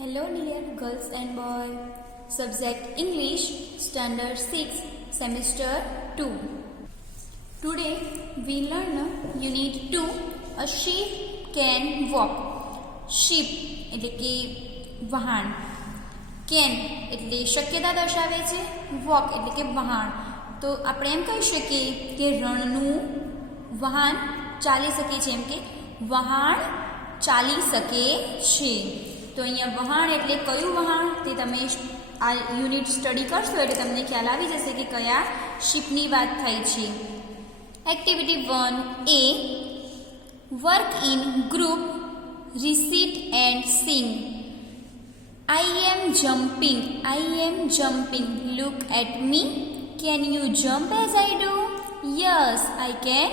Hello dear girls and boys. Subject English, Standard 6, Semester 2. Today we learn Unit 2. A sheep can walk. Sheep એટલે કે વહાણ. Can એટલે શક્યતા દર્શાવે છે. Walk એટલે કે વહાણ. તો આપણે એમ કહી શકીએ કે રણનું વહાણ ચાલી શકે છે, એમ કે વહાણ ચાલી શકે છે. તો અહીંયા વહાણ એટલે કયું વહાણ તે તમે આ યુનિટ સ્ટડી કરશો એટલે તમને ખ્યાલ આવી જશે કે કયા શીપની વાત થઈ છે. Activity 1A, work in group, receipt and sing. I am jumping, look at me, can you jump as I do? Yes I can,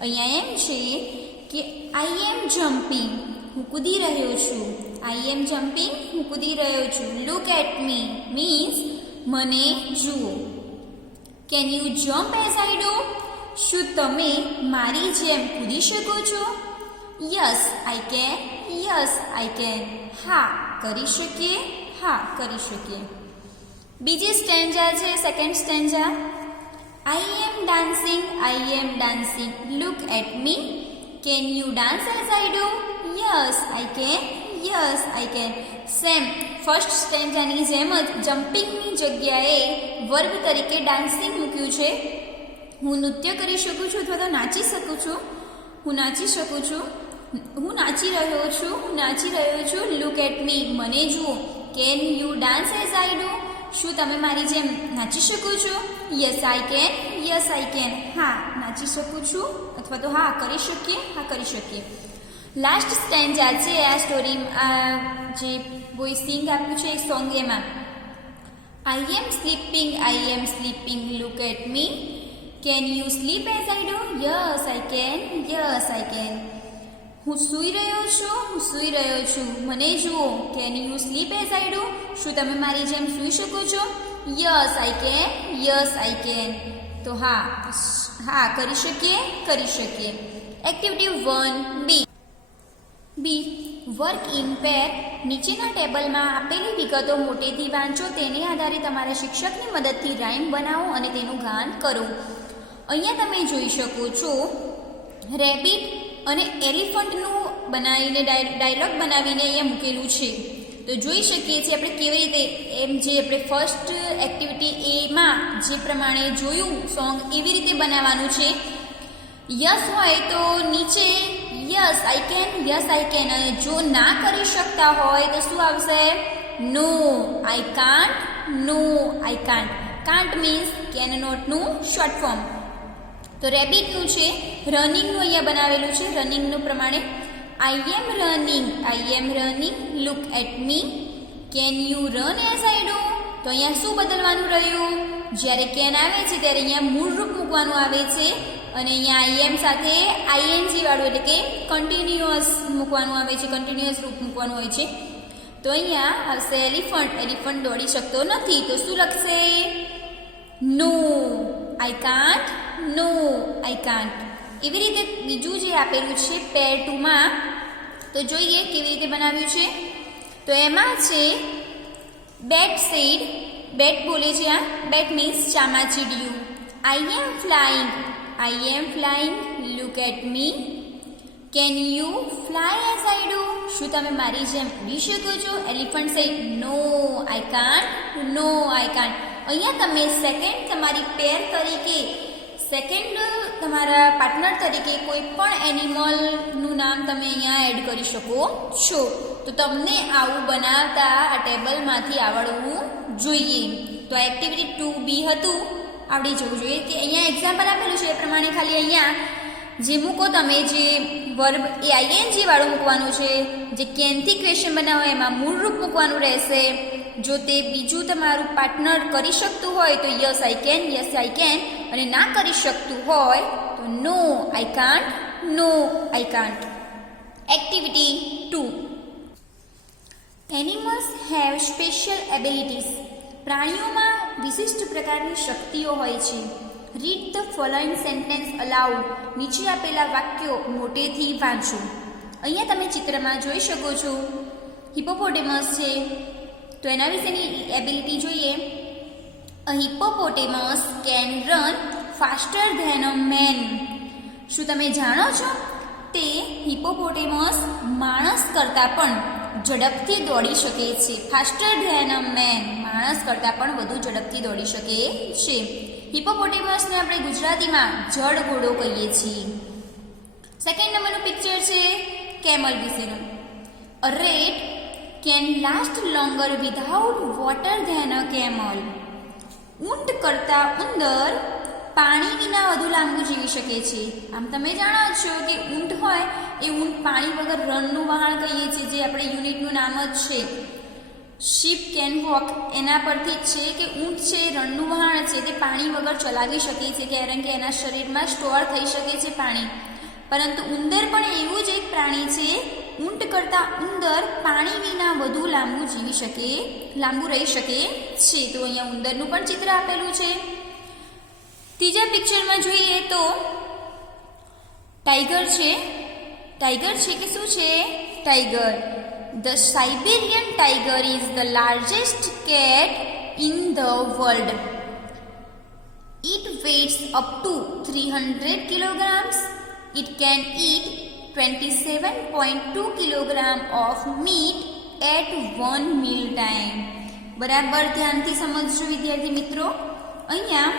અહીંયા એમ છે કે I am jumping, હું કૂદી રહ્યો છું. I am jumping, હું કૂદી રહ્યો છું. Look at me means મને જુઓ. Can you jump as I do? શું તમે મારી જેમ કૂદી શકો છો? Yes I can, હા કરી શકીએ, હા કરી શકીએ. બીજી સ્ટેન્જા છે, second stanza. I am dancing, look at me, can you dance as I do? Yes I can. Same first સ્ટેન્જાની જેમ જ જમ્પિંગની જગ્યાએ વર્બ તરીકે ડાન્સિંગ મૂક્યું છે. હું નૃત્ય કરી શકું છું અથવા તો નાચી શકું છું. હું નાચી શકું છું, હું નાચી રહ્યો છું. લુક એટ મી, મને જુઓ. Can you dance as I do? શું તમે મારી જેમ નાચી શકો છો? યસ આઈ કેન, હા નાચી શકું છું અથવા તો હા કરી શકીએ. લાસ્ટ સ્ટેન્જા છે આ સ્ટોરી, આ જે બોય સિંગ આપ્યું છે સોંગ, એમાં I am sleeping, look at me, can you sleep as I do? Yes I can. હું સૂઈ રહ્યો છું, મને જુઓ. Can you sleep as I do? શું તમે મારી જેમ સૂઈ શકો છો? Yes I can. તો હા કરી શકીએ. Activity 1B. વર્ક ઇન પેર. નીચેના ટેબલમાં આપેલી વિગતો મોટેથી વાંચો. તેને આધારે તમારા શિક્ષકની મદદથી રાઇમ બનાવો અને તેનું ગાન કરો. અહીંયા તમે જોઈ શકો છો રેબિટ અને એલિફન્ટનું બનાવીને ડાયલોગ બનાવીને અહીંયા મૂકેલું છે. તો જોઈ શકીએ છીએ આપણે કેવી રીતે એમ જે આપણે ફર્સ્ટ એક્ટિવિટી એમાં જે પ્રમાણે જોયું સોંગ એવી રીતે બનાવવાનું છે. યસ હોય તો નીચે યસ આઈ કેન, અને જો ના કરી શકતા હોય તો શું આવશે? No I can't. Can't means can નોટનું શોર્ટ ફોર્મ. તો રેબિટનું છે, રનિંગનું અહીંયા બનાવેલું છે. રનિંગનું પ્રમાણે I am running, look at me, can you run as I do? તો અહીંયા શું બદલવાનું રહ્યું? જ્યારે કેન આવે છે ત્યારે અહીંયા મૂળ રૂપ મૂકવાનું આવે છે, અને અહીંયા I am સાથે ing વાળું એટલે કે કન્ટિન્યુઅસ મૂકવાનું આવે છે, કન્ટિન્યુઅસ રૂપ મૂકવાનું હોય છે. તો અહીંયા આવશે એલિફન્ટ દોડી શકતો નથી. તો શું લખશે? નો આઈ કાન્ટ. એવી રીતે બીજું જે આપેલું છે પેર 2માં, તો જોઈએ કેવી રીતે બનાવ્યું છે. તો એમાં છે બેટ સેડ, બેટ બોલે છે. આ બેટ means ચામાચીડિયું. I am flying, look at me, can you fly as I do? શું તમે મારી જેમ ઉડી શકો છો? Elephant said no I can't. અહીંયા તમે સેકન્ડ તમારી પેર તરીકે, સેકન્ડ તમારા પાર્ટનર તરીકે કોઈ પણ એનિમલનું નામ તમે અહીંયા એડ કરી શકો છો. તો તમને આવું બનાવતા આ ટેબલમાંથી આવડવું જોઈએ. તો આ એક્ટિવિટી 2B હતું, આવડી જવું જોઈએ. કે અહીંયા એક્ઝામ્પલ આપેલું છે એ પ્રમાણે ખાલી અહીંયા જે મૂકો તમે, જે વર્બ એ ing વાળું મૂકવાનું છે. જે કેનથી ક્વેશ્ચન બનાવો એમાં મૂળ રૂપ મૂકવાનું રહેશે. જો તે બીજું તમારું પાર્ટનર કરી શકતું હોય તો યસ આઈ કેન, અને ના કરી શકતું હોય તો no I can't. Activity 2. Animals have special abilities. પ્રાણીઓમાં વિશિષ્ટ પ્રકારની શક્તિઓ હોય છે. Read the following sentence aloud. નીચે આપેલા વાક્યો મોટેથી વાંચો. અહીંયા તમે ચિત્રમાં જોઈ શકો છો હિપોપોટેમસ છે, તો એના વિશેની એબિલિટી જોઈએ. A hippopotamus can run faster than a man. શું તમે જાણો છો તે હિપોપોટેમસ માણસ કરતાં પણ ઝડપથી દોડી શકે છે. ફાસ્ટર ધેન અ મેન, માણસ કરતાં પણ વધુ ઝડપથી દોડી શકે છે. હિપોપોટેમસને આપણે ગુજરાતીમાં જળઘોડો કહીએ છીએ. સેકન્ડ નંબરનું પિક્ચર છે કેમલ વિશેનું. A rat can last longer without water than a camel. ઊંટ કરતાં ઉંદર પાણી વિના વધુ લાંબુ જીવી શકે છે. આમ તમે જાણો છો કે ઊંટ હોય એ ઊંટ પાણી વગર રણનું વહાણ કહીએ છીએ, જે આપણે યુનિટનું નામ જ છે. શીપ કેન વોક એના પરથી જ છે કે ઊંટ છે રણનું વહાણ છે, તે પાણી વગર ચલાવી શકે છે, કારણ કે એના શરીરમાં સ્ટોર થઈ શકે છે પાણી. પરંતુ ઉંદર પણ એવું જ એક પ્રાણી છે. ઊંટ કરતાં ઉંદર પાણી વિના વધુ લાંબુ રહી શકે છે. તો અહીંયા ઉંદરનું પણ ચિત્ર આપેલું છે. ત્રીજા પિક્ચરમાં જોઈએ તો ટાઈગર છે. ટાઈગર છે કે શું છે? Tiger. The Siberian tiger is the largest cat in the world. It waits up to 300 kilograms. It can eat 27.2 kilogram of meat at one meal time. બરાબર ધ્યાનથી સમજજો વિદ્યાર્થી મિત્રો. અહીંયા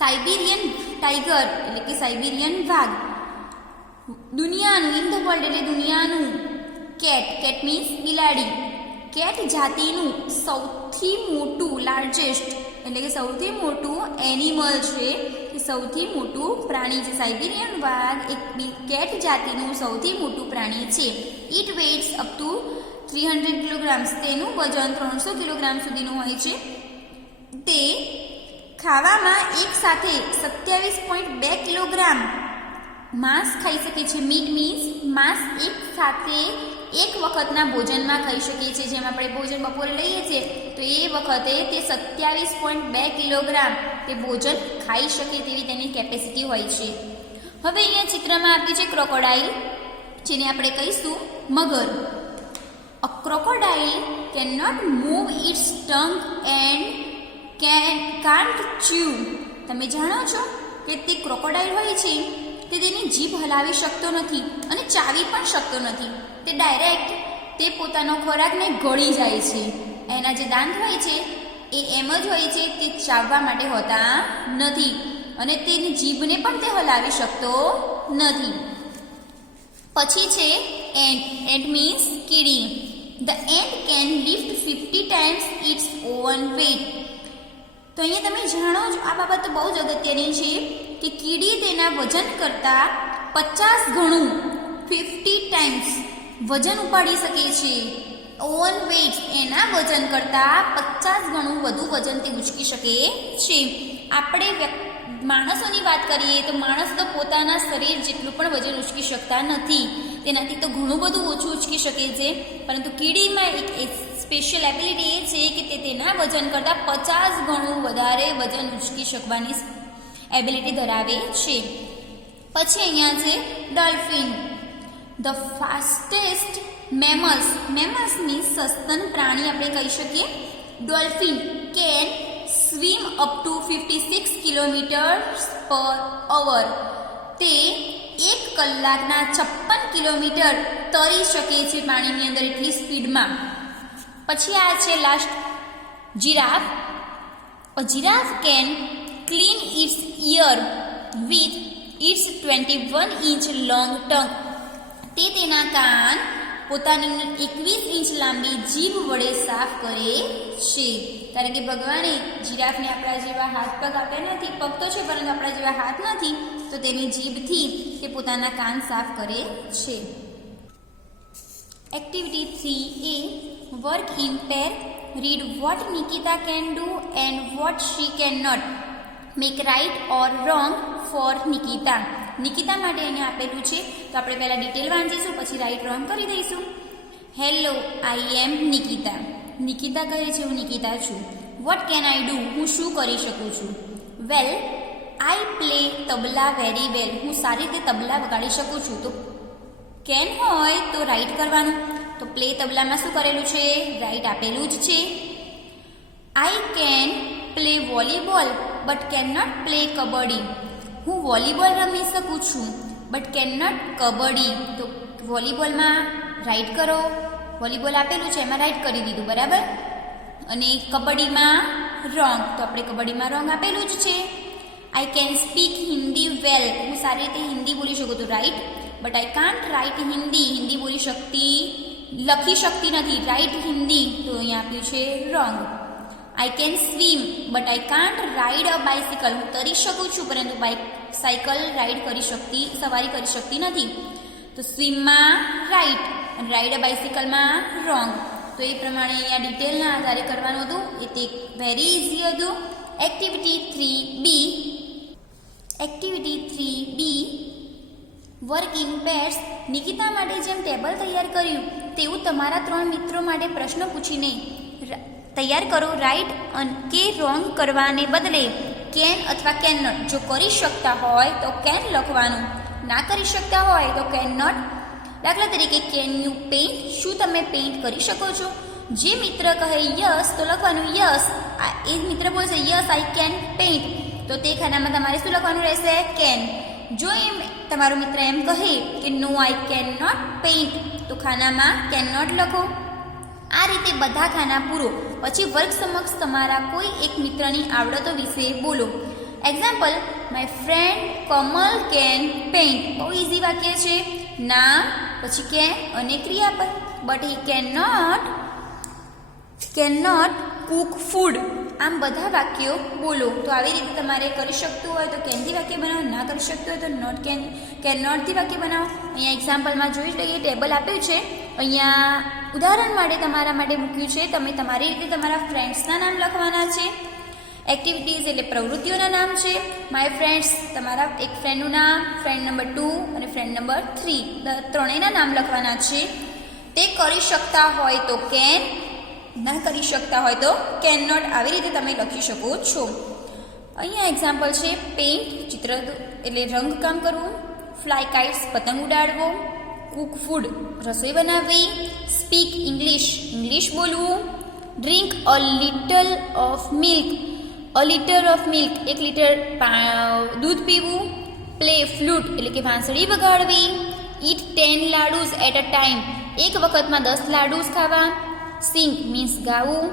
સાઇબેરિયન ટાઈગર એટલે કે સાઇબેરિયન વાઘ દુનિયાનું, ઇન ધ વર્લ્ડ એટલે દુનિયાનું, કેટ મીન્સ બિલાડી, કેટ જાતિનું સૌથી મોટું, લાર્જેસ્ટ એટલે કે સૌથી મોટું એનિમલ છે, કે સૌથી મોટું પ્રાણી છે. સાઇબેરિયન વાઘ એક કેટ જાતિનું સૌથી મોટું પ્રાણી છે. It waits up to 300 kilograms. તેનું વજન 300 કિલોગ્રામ સુધીનું હોય છે. તે ખાવામાં એક સાથે 27.2 કિલોગ્રામ માંસ ખાઈ શકે છે. મીટ મીન્સ માંસ એક સાથે એક વખતના ભોજનમાં ખાઈ શકે છે. જેમ આપણે ભોજન બપોરે લઈએ છીએ તો એ વખતે તે 27.2 કિલોગ્રામ તે ભોજન ખાઈ શકે તેવી તેની કેપેસિટી હોય છે. હવે અહીંયા ચિત્રમાં આપ્યું છે ક્રોકોડાઇલ, જેને આપણે કહીશું મગર. A crocodile can not move its tongue and can't chew. તમે જાણો છો કે તે ક્રોકોડાઇલ હોય છે તે તેની જીભ હલાવી શકતો નથી અને ચાવી પણ શકતો નથી. તે ડાયરેક્ટ તે પોતાનો ખોરાકને ગળી જાય છે. એના જે દાંત હોય છે એ એમ જ હોય છે, તે ચાવવા માટે હોતા નથી અને તેની જીભને પણ તે હલાવી શકતો નથી. પછી છે એન્ટ. એન્ટ મીન્સ કીડી. The ant can lift 50 times its own weight. તો અહીંયા તમે જાણો છો આ બાબત તો બહુ જ અગત્યની છે કે કીડી તેના વજન કરતાં 50 ગણું 50 times વજન ઉપાડી શકે છે. ઓવન વેઇટ એના વજન કરતાં 50 ગણું વધુ વજન તે ઉચકી શકે છે. આપણે માણસોની વાત કરીએ તો માણસ તો પોતાના શરીર જેટલું પણ વજન ઉચકી શકતા નથી, તેનાથી તો ઘણું બધું ઓછું ઉચકી શકે છે. પરંતુ કીડીમાં એક સ્પેશિયલ એબિલિટી એ છે કે તે તેના વજન કરતાં 50 ગણું વધારે વજન ઉચકી શકવાની એબિલિટી ધરાવે છે. પછી અહીંયા છે dolphin. The fastest mammals. Mammals means સસ્તન પ્રાણી આપણે કહી શકીએ. Dolphin can swim up to 56 kilometres પર અવર. તે 1 કલાકના 56 કિલોમીટર તરી શકે છે પાણીની અંદર, એટલી સ્પીડમાં. પછી આ છે last giraffe. A giraffe can clean its ear with its 21 inch long tongue. તે તેના કાન પોતાની 21 ઇંચ લાંબી જીભ વડે સાફ કરે છે. કારણ કે ભગવાને જીરાફને આપણા જેવા હાથ પગ આપ્યા નથી, પગ તો છે પરંતુ આપણા જેવા હાથ નથી, તો તેની જીભથી તે પોતાના કાન સાફ કરે છે. Activity 3A, work in pair. Read what Nikita can do and what she can not. Make right or wrong for Nikita. Nikita માટે અહીંયા આપેલું છે તો આપણે પહેલાં ડિટેલ વાંચીશું, પછી રાઇટ રોંગ કરી દઈશું. Hello, I am Nikita. Nikita કહે છે હું નિકિતા છું. What can I do. હું શું કરી શકું છું. Well, I play tabla very well. હું સારી રીતે તબલા વગાડી શકું છું. તો કેન હોય તો રાઇટ કરવાનું. તો પ્લે તબલામાં શું કરેલું છે? રાઈટ આપેલું જ છે. I can play volleyball but can not play kabaddi. હું વોલીબોલ રમી શકું છું બટ કેન નોટ કબડ્ડી. તો વોલીબોલમાં રાઈટ કરો, વોલીબોલ આપેલું છે એમાં રાઈટ કરી દીધું, બરાબર. અને કબડ્ડીમાં રોંગ, તો આપણે કબડ્ડીમાં રોંગ આપેલું જ છે. I can speak Hindi well. હું સારી રીતે હિન્દી બોલી શકું, તો right. But I can't write Hindi. Hindi બોલી શકતી, લખી શકતી નથી, રાઇટ હિન્દી, તો અહીંયા આપ્યું છે wrong. I can swim but I can't ride a bicycle. હું તરી શકું છું પરંતુ સાયકલ રાઇડ કરી શકતી, સવારી કરી શકતી નથી. તો સ્વિમમાં રાઇટ અને રાઇડ અ બાઇસિકલમાં રોંગ. તો એ પ્રમાણે અહીંયા ડિટેલના આધારે કરવાનું હતું. એ તે વેરી ઇઝી હતું. Activity 3B. Activity 3B work in pairs. Nikita માટે જેમ ટેબલ તૈયાર કર્યું તેવું તમારા 3 મિત્રો માટે પ્રશ્ન પૂછીને તૈયાર કરો. રાઈટ કે રોંગ કરવાને બદલે કેન અથવા કેન નોટ. જો કરી શકતા હોય તો કેન લખવાનું, ના કરી શકતા હોય તો કેન નોટ. દાખલા તરીકે કેન યુ પેઇન્ટ. શું તમે પેઇન્ટ કરી શકો છો? જે મિત્ર કહે યસ તો લખવાનું યસ. એ મિત્ર બોલશે યસ આઈ કેન પેઇન્ટ, તો તે ખાનામાં તમારે શું લખવાનું રહેશે? કેન. જો એમ તમારો મિત્ર એમ કહે કે નો આઈ કેન નોટ પેઇન્ટ, તો ખાનામાં કેન નોટ લખો. આ રીતે બધા ખાના પૂરો. પછી વર્ગ સમક્ષ તમારા કોઈ એક મિત્રની આવડતો વિશે બોલો. Example, my friend Kamal can paint. બહુ ઇઝી વાક્ય છે. નામ પછી કેન અને ક્રિયાપદ. But he can not cook food. આમ બધા વાક્યો બોલો. તો આવી રીતે તમારે કરી શકતું હોય તો કેનથી વાક્ય બનાવો, ના કરી શકતું હોય તો નોટ કેન નોટથી વાક્ય બનાવો. અહીંયા એક્ઝામ્પલમાં જોઈ લઈએ, ટેબલ આપ્યું છે. અહીંયા ઉદાહરણ માટે તમારા માટે મૂક્યું છે. તમે તમારી રીતે તમારા ફ્રેન્ડ્સના નામ લખવાના છે. એક્ટિવિટીઝ એટલે પ્રવૃત્તિઓના નામ છે. માય ફ્રેન્ડ્સ તમારા એક ફ્રેન્ડનું નામ, ફ્રેન્ડ નંબર 2 અને ફ્રેન્ડ નંબર 3, ત્રણેયના નામ લખવાના છે. તે કરી શકતા હોય તો કેન, ના કરી શકતા હોય તો કેન નોટ. આવી રીતે તમે લખી શકો છો. અહીંયા એક્ઝામ્પલ છે. પેઇન્ટ ચિત્ર એટલે રંગકામ કરવું. ફ્લાય કાઇટ્સ પતંગ ઉડાડવો. કુક ફૂડ રસોઈ બનાવવી. સ્પીક ઇંગ્લિશ બોલવું. Drink a little of milk. A litre of milk 1 litre દૂધ પીવું. પ્લે ફ્લૂટ એટલે કે વાંસળી વગાડવી. ઈટ 10 લાડુસ એટ અ ટાઈમ. એક વખતમાં 10 લાડુસ ખાવા. સિંગ મીન્સ ગાવું.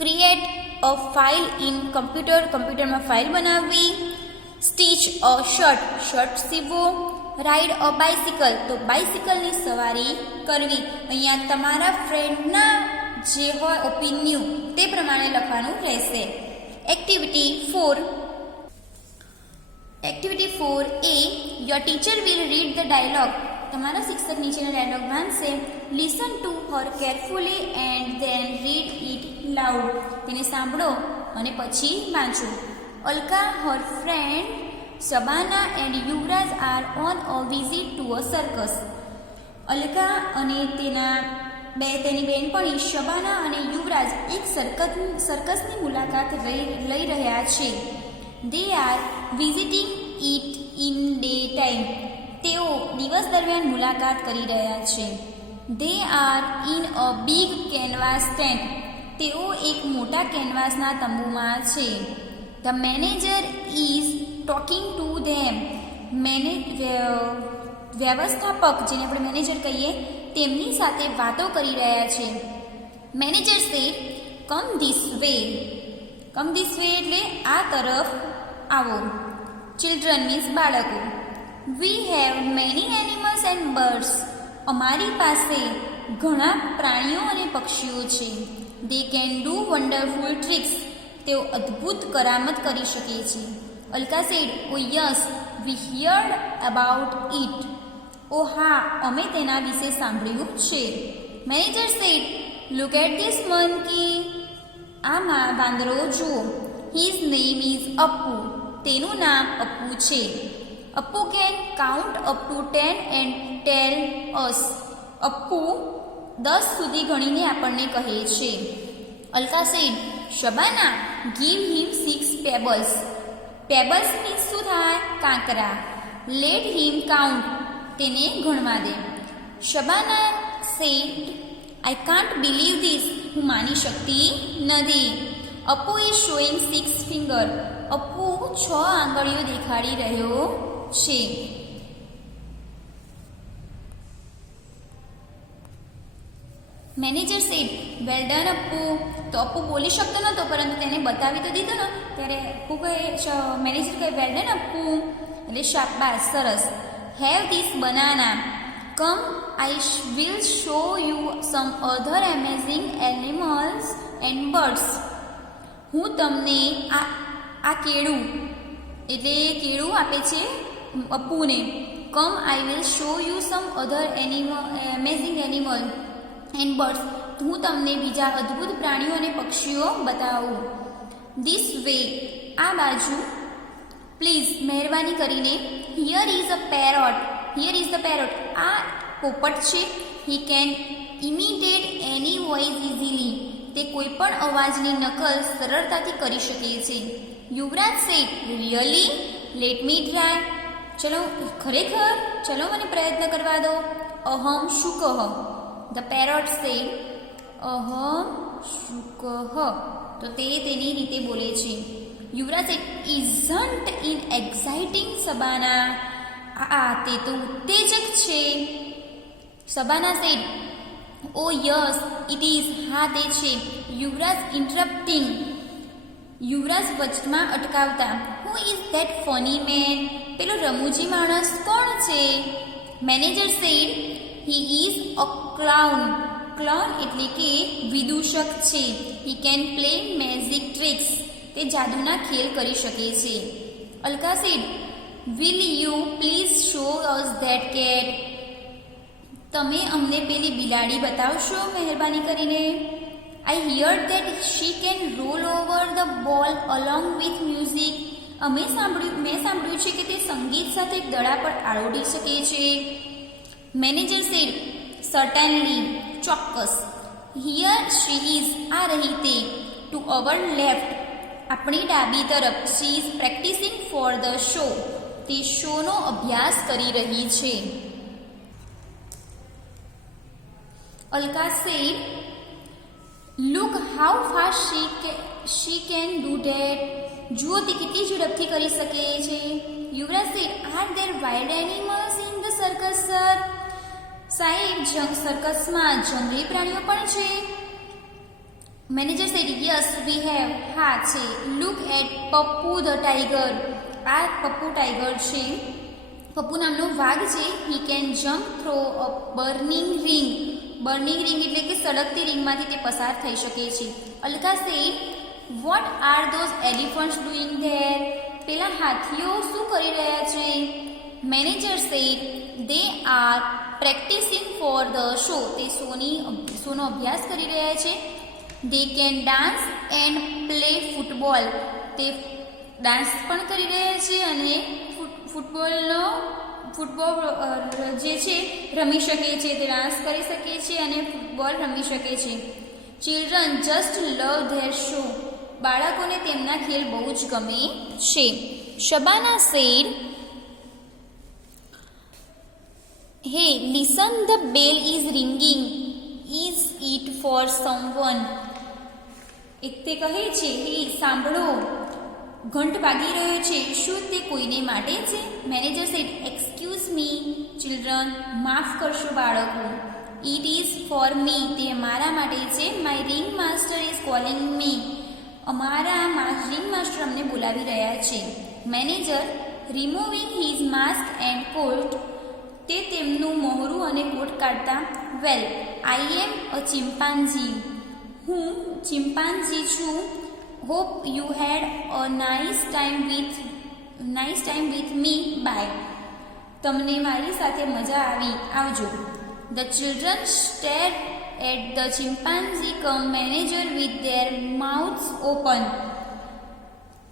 ક્રિએટ અ ફાઇલ ઇન કમ્પ્યુટરમાં ફાઇલ બનાવવી. સ્ટીચ અ શર્ટ સીવવો. રાઇડ અ બાઇસિકલ તો બાઇસિકલની સવારી કરવી. અહીંયા તમારા ફ્રેન્ડના જે હોય ઓપિનિયન તે પ્રમાણે લખવાનું રહેશે. Activity 4A. Your teacher will read the dialogue. તમારા શિક્ષક નીચેનો ડાયલોગ વાંચશે. Listen to her carefully and then read it loud. તેને સાંભળો અને પછી વાંચો. Alka, her friend Shabana and Yuvraj are on a visit to a circus. Alka અને તેની બહેનપણી શબાના અને યુવરાજ એક સર્કસની મુલાકાત લઈ રહ્યા છે. They are visiting it in day time. તેઓ દિવસ દરમિયાન મુલાકાત કરી રહ્યા છે. They are in a big canvas tent. તેઓ એક મોટા કેનવાસના તંબુમાં છે. The manager is talking to them. વ્યવસ્થાપક જેને આપણે મેનેજર કહીએ તેમની સાથે વાતો કરી રહ્યા છે. Manager say come this way. Come this way એટલે આ તરફ આવો. ચિલ્ડ્રન મીન્સ બાળકો. We have many animals and birds. અમારી પાસે ઘણા પ્રાણીઓ અને પક્ષીઓ છે. They can do wonderful tricks. તેઓ અદ્ભુત કરામત કરી શકે છે. Alka said oh yes we heard about it. ઓ હા, અમે તેના વિશે સાંભળ્યું છે. Manager said look at this monkey. આ વાંદરો જુઓ. His name is Appu. તેનું નામ અપ્પુ છે. Appu can count up to 10 and tell us. Appu 10 સુધી ગણીને આપણને કહે છે. Alka said Shabana give him 6 pebbles. Pebbles means શું થાય? કાંકરા. Let him count. તેને ગણવા દે. Shabana said I can't believe this, હું માની શકતી નથી. Appu is showing 6 finger, Appu 6 આંગળીઓ દેખાડી રહ્યો છે. Manager said well done Appu. તો અપ્પુ બોલી શકતો નહોતો, પરંતુ તેને બતાવી તો દીધો ને, ત્યારે અપ્પુ કહે, મેનેજર કહે વેલ ડન અપ્પુ, એટલે શાબાશ, સરસ. Have this banana, come I will show you some other amazing animals and birds. હું તમને આ કેળું, એટલે કેળું આપે છે અપ્પુને. Come I will show you some other amazing animal and birds, હું તમને બીજા અદ્ભુત પ્રાણીઓ અને પક્ષીઓ બતાવું. ધીસ વે, આ બાજુ. પ્લીઝ, મહેરબાની કરીને. Here is a parrot, here is the parrot, આ પોપટ છે. He can imitate any voice easily, તે કોઈ પણ અવાજની નકલ સરળતાથી કરી શકે છે. Yuvraj said really, let me try. ચલો, ખરેખર, ચલો મને પ્રયત્ન કરવા દો. અહમ શુકહ, ધ પેરોટ સેડ અહમ શુકહ, તો તે તેની રીતે બોલે છે. Yuvraj said isn't in exciting Sabana, તે તો ઉત્તેજક છે. Sabana said oh yes it is, હા તે છે. યુવરાજ ઇન્ટરપ્ટિંગ, યુવરાજ વચમાં અટકાવતા. Who is that funny man, પેલો રમૂજી માણસ કોણ છે? Manager said he is a clown, clown એટલે કે વિદૂષક છે. He can play magic tricks, તે જાદુના ખેલ કરી શકે છે. Alka said will you please show us that cat, તમે અમને પેલી બિલાડી બતાવશો મહેરબાની કરીને. I hear that she can roll over the ball along with music, મેં સાંભળ્યું છે કે તે સંગીત સાથે દડા પર આરોડી શકે છે. મેનેજર સેડ સર્ટનલી, ચોક્કસ. હિયર શી ઇઝ, આ રહી તે. ટુ અવર લેફ્ટ, આપણી ડાબી તરફ. She is practicing for the show, તે શોનો અભ્યાસ કરી રહી છે. Alka said look how fast she can do that, જુઓ તે કેટલી ઝડપથી કરી શકે છે. Yuvraj said are there wild animals in the circus sir, સાહેબ સર્કસમાં જંગલી પ્રાણીઓ પણ છે. Manager said yes we have, હા છે. Look at Pappu the tiger, આ પપ્પુ ટાઈગર છે, પપ્પુ નામનો વાઘ છે. He can jump through a burning ring, burning ring એટલે કે સળગતી રિંગમાંથી તે પસાર થઈ શકે છે. Alka said what are those elephants doing there, પેલા હાથીઓ શું કરી રહ્યા છે? Manager said they are practising for the show, તે શોનો અભ્યાસ કરી રહ્યા છે. They can dance and play football, તે ડાન્સ પણ કરી રહ્યા છે અને ફૂટબોલ જે છે રમી શકે છે, તે ડાન્સ કરી શકે છે અને ફૂટબોલ રમી શકે છે. Children just love their show, બાળકોને તેમના ખેલ બહુ જ ગમે છે. Shabana said hey listen the bell is ringing, is it for someone, તે કહે છે હે સાંભળો, ઘંટ વાગી રહ્યો છે, શું તે કોઈને માટે છે? Manager said excuse me children, માફ કરશો બાળકો. ઇટ ઇઝ ફોર મી, તે મારા માટે છે. My ring master is calling me, અમારા રિંગ માસ્ટર અમને બોલાવી રહ્યા છે. Manager removing his mask and coat, તે તેમનું મોહરું અને કોટ કાઢતા. Well I am a chimpanzee, હું ચિમ્પાન્ઝી છું. Hope you had a nice time with me, bye, તમને મારી સાથે મજા આવી, આવજો. The children stare at the chimpanzee cum manager with their mouths open,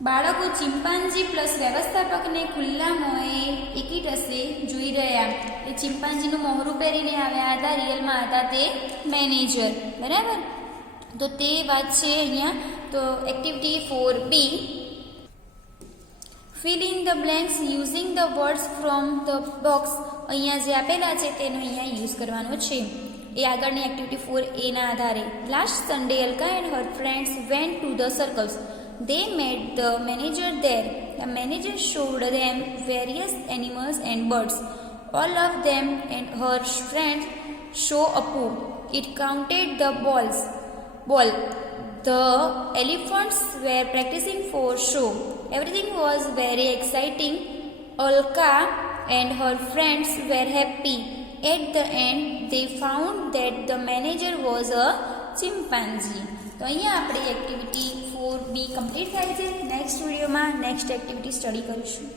બાળકો ચિમ્પાન્ઝી પ્લસ વ્યવસ્થાપકને ખુલ્લા મોએ એકી ટસે જોઈ રહ્યા. એ ચિમ્પાન્ઝીનું મોહરું પહેરીને આવ્યા હતા, રિયલમાં હતા તે મેનેજર, બરાબર. તો તે વાત છે અહીંયા. તો activity 4B, fill in the blanks using the words from the box, અહીંયા જે આપેલા છે તેનો અહીંયા યુઝ કરવાનો છે. એ આગળની એક્ટિવિટી 4A ના આધારે. Last Sunday Alka and her friends went to the circus. They met the manager there. The manager showed them various animals and birds. All of them and her friends show Apu. It counted the ball. The elephants were practicing for show. Everything was very exciting. Alka and her friends were happy. At the end, they found that the manager was a chimpanzee. તો અહીંયા આપણે activity 4B complete થાય છે. Next વિડીયોમાં next activity study કરીશું.